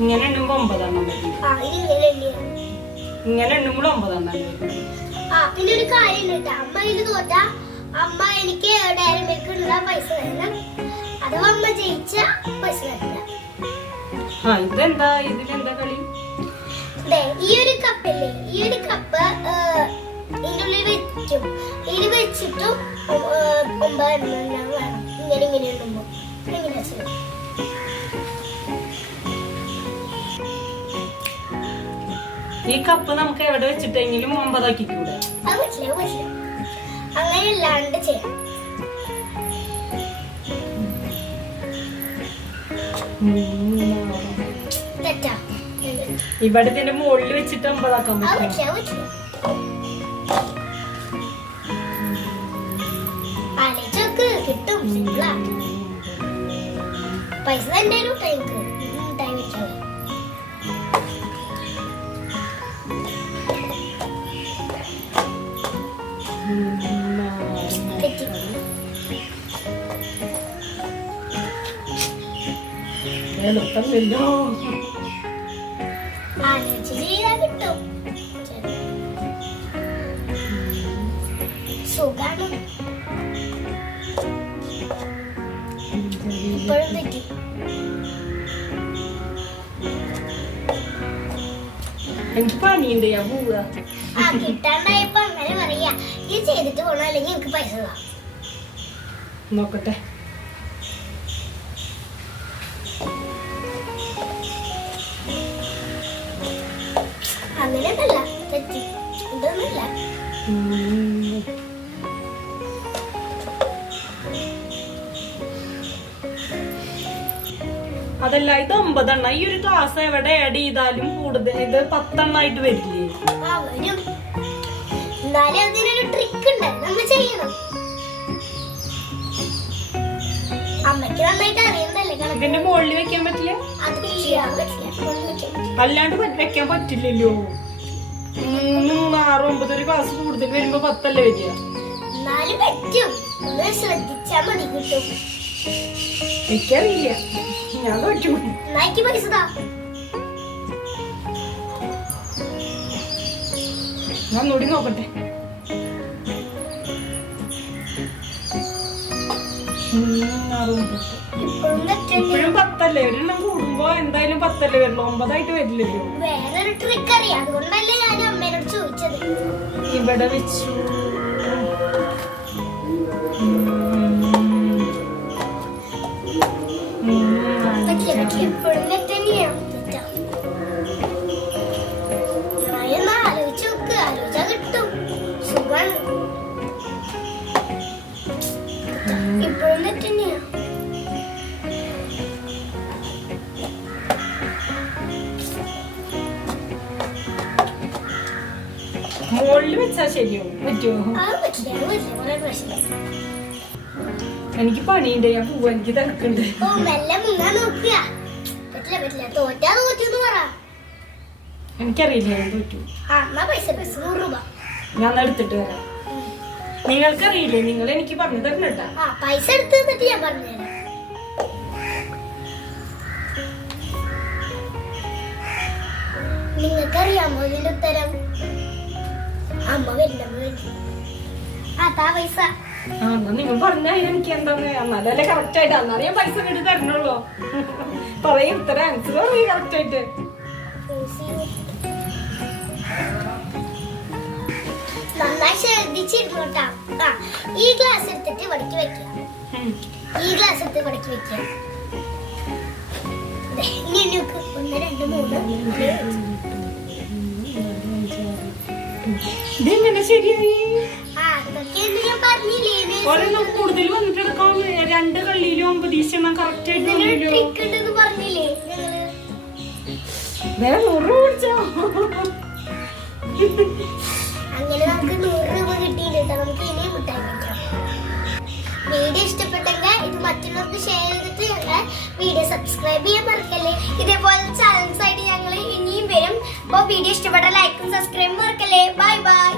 ഇങ്ങനെ എണ്ണുമ്പോ 9 എണ്ണം വരും. ഇങ്ങനെ എണ്ണുമ്പോൾ 9 എണ്ണം വരും. പിന്നെ ഒരു കാര്യം അമ്മ ഇതിൽ തോറ്റ അമ്മ എനിക്ക് ഡയറി മിൽക്ക് ഇടാൻ പൈസ തരണം. അഥവാ അമ്മ ജയിച്ച പൈസ തരില്ല. ഇതെന്താ ഇതിലെന്താ കളി? ഈ ഒരു കപ്പില്ലേ, ഈ ഒരു കപ്പ് ഇതിനുള്ളിൽ വെക്കും. ഇതിൽ വെച്ചിട്ടും 9 എണ്ണം വേണം. ഇങ്ങനെ ഇടുമ്പോ എങ്ങനെയാ ചെയ്യും? ഈ കപ്പ് നമുക്ക് എവിടെ വെച്ചിട്ടെങ്കിലും 9 ആക്കിക്കൂടെ? അങ്ങനെ അല്ലാണ്ട് ചെയ്യാം. ഇവിടെ ഇതിന്റെ മുകളിൽ വെച്ചിട്ട് 9 ആക്കാൻ പറ്റും. കിട്ടും. പൈസ തന്നെ ടൈം വെച്ചാൽ എളുപ്പമില്ലോ. കിട്ടും. സുഖാണ്. ഇപ്പോഴും തെറ്റി. എനിക്ക് പണിയുണ്ട്, ഞാൻ പോവാ. കിട്ടാണ്ടായപ്പോ അങ്ങനെ പറയാ. ഇത് ചെയ്തിട്ട് പോണോ, അല്ലെങ്കിൽ എനിക്ക് പൈസ നോക്കട്ടെ. അങ്ങനെയല്ല, തെറ്റി. ഇതൊന്നുമില്ല. അതല്ല, ഇത് 9 എണ്ണം. ഈ ഒരു ക്ലാസ് എവിടെ ആഡ് ചെയ്താലും കൂടുതൽ ഇത് 10 എണ്ണായിട്ട് വരില്ലേ? എന്നാലും അതിനൊരു ട്രിക്ക് ഉണ്ട്, നമ്മൾ ചെയ്യണം. അമ്മയ്ക്ക് നന്നായിട്ട് അറിയുന്നല്ലേ. ഇതിന്റെ മുകളിൽ വെക്കാൻ പറ്റില്ല? അല്ലാണ്ട് വെക്കാൻ പറ്റില്ലല്ലോ. 3, 6, 9 ഒരു ക്ലാസ് കൂടുതൽ വരുമ്പോ 10 അല്ലേ വരിക? എന്നാലും പറ്റും. ഒന്ന് ശ്രദ്ധിച്ചാ മതി, കിട്ടും. എനിക്കറിയില്ല, ഞാൻ തോറ്റു. പൈസ ഞാൻ ഒന്നുകൂടി നോക്കട്ടെ. ഇപ്പോഴും 10 അല്ലേ? ഒരെണ്ണം കൂടുമ്പോ എന്തായാലും 10 അല്ലേ വരുള്ളൂ, 9 ആയിട്ട് വരില്ലല്ലോ. വേറൊരു ട്രിക്ക് അറിയാം, അതുകൊണ്ടല്ലേ ഞാൻ അമ്മേനോട് ചോദിച്ചത്. ഇവിടെ വെച്ചു. എപ്പോഴും തന്നെയാണ്. ആലോചിച്ച് നോക്ക്, ആലോചിച്ചാ കിട്ടും. സുഖാണ്. ഇപ്പോഴും തന്നെയാണ്. മുകളിൽ വെച്ചാ ശരിയാവും. പറ്റുമോ? എനിക്ക് പണിയുണ്ട്, ഞാൻ പോവാ. എനിക്ക് തിരക്കുണ്ട്. എനിക്കറിയില്ല, ഞാൻ തോറ്റു. ഞാൻ എടുത്തിട്ട് വരാം. നിങ്ങൾക്കറിയില്ലേ? നിങ്ങൾ എനിക്ക് പറഞ്ഞു തരണട്ടാ. പൈസ എടുത്തിട്ട് ഞാൻ പറഞ്ഞുതരാം. നിങ്ങൾക്കറിയാമോ ഇതിന്റെ ഉത്തരം? അമ്മ വരുന്ന പൈസ നിങ്ങൾ പറഞ്ഞ എനിക്ക് എന്താന്ന് എന്നാലല്ലേ കറക്റ്റ് ആയിട്ട്. എന്നാലും ഞാൻ പൈസ കിട്ടി തരണുള്ളൂ. പറയും ഇത്ര ആൻസർ പറയും കറക്റ്റ് ആയിട്ട്. നന്നായി ശ്രദ്ധിച്ചിരുന്നോട്ടാ. ഈ ഗ്ലാസ് എടുത്തിട്ട് വടക്കി വെക്കാം. ഈ ഗ്ലാസ് എടുത്ത് വടക്കി വെക്കാം. 1, 2, 3. ഇതെങ്ങനെ ശരിയായി? ഒരെണ്ണം കൂടുതൽ വന്നിട്ടെടുക്കാം. 2 കള്ളിയിലും 9 എണ്ണം കറക്റ്റ് ആയിട്ട് വേറെ 100 രൂപ പിടിച്ചോ. അങ്ങനെ നമുക്ക് 100 രൂപ കിട്ടിയില്ല. നമുക്ക് ഇനിയും മിഠായി കഴിക്കാം. വീഡിയോ ഇഷ്ടപ്പെട്ടെങ്കിൽ ഇത് മറ്റുള്ളവർക്ക് ഷെയർ ചെയ്തിട്ട് ഞങ്ങൾ വീഡിയോ സബ്സ്ക്രൈബ് ചെയ്യാൻ മറക്കല്ലേ. ഇതേപോലെ ചാനൽസ് ആയിട്ട് ഞങ്ങൾ ഇനിയും വരും. അപ്പോൾ വീഡിയോ ഇഷ്ടപ്പെട്ട ലൈക്കും സബ്സ്ക്രൈബും മറക്കല്ലേ. Bye bye.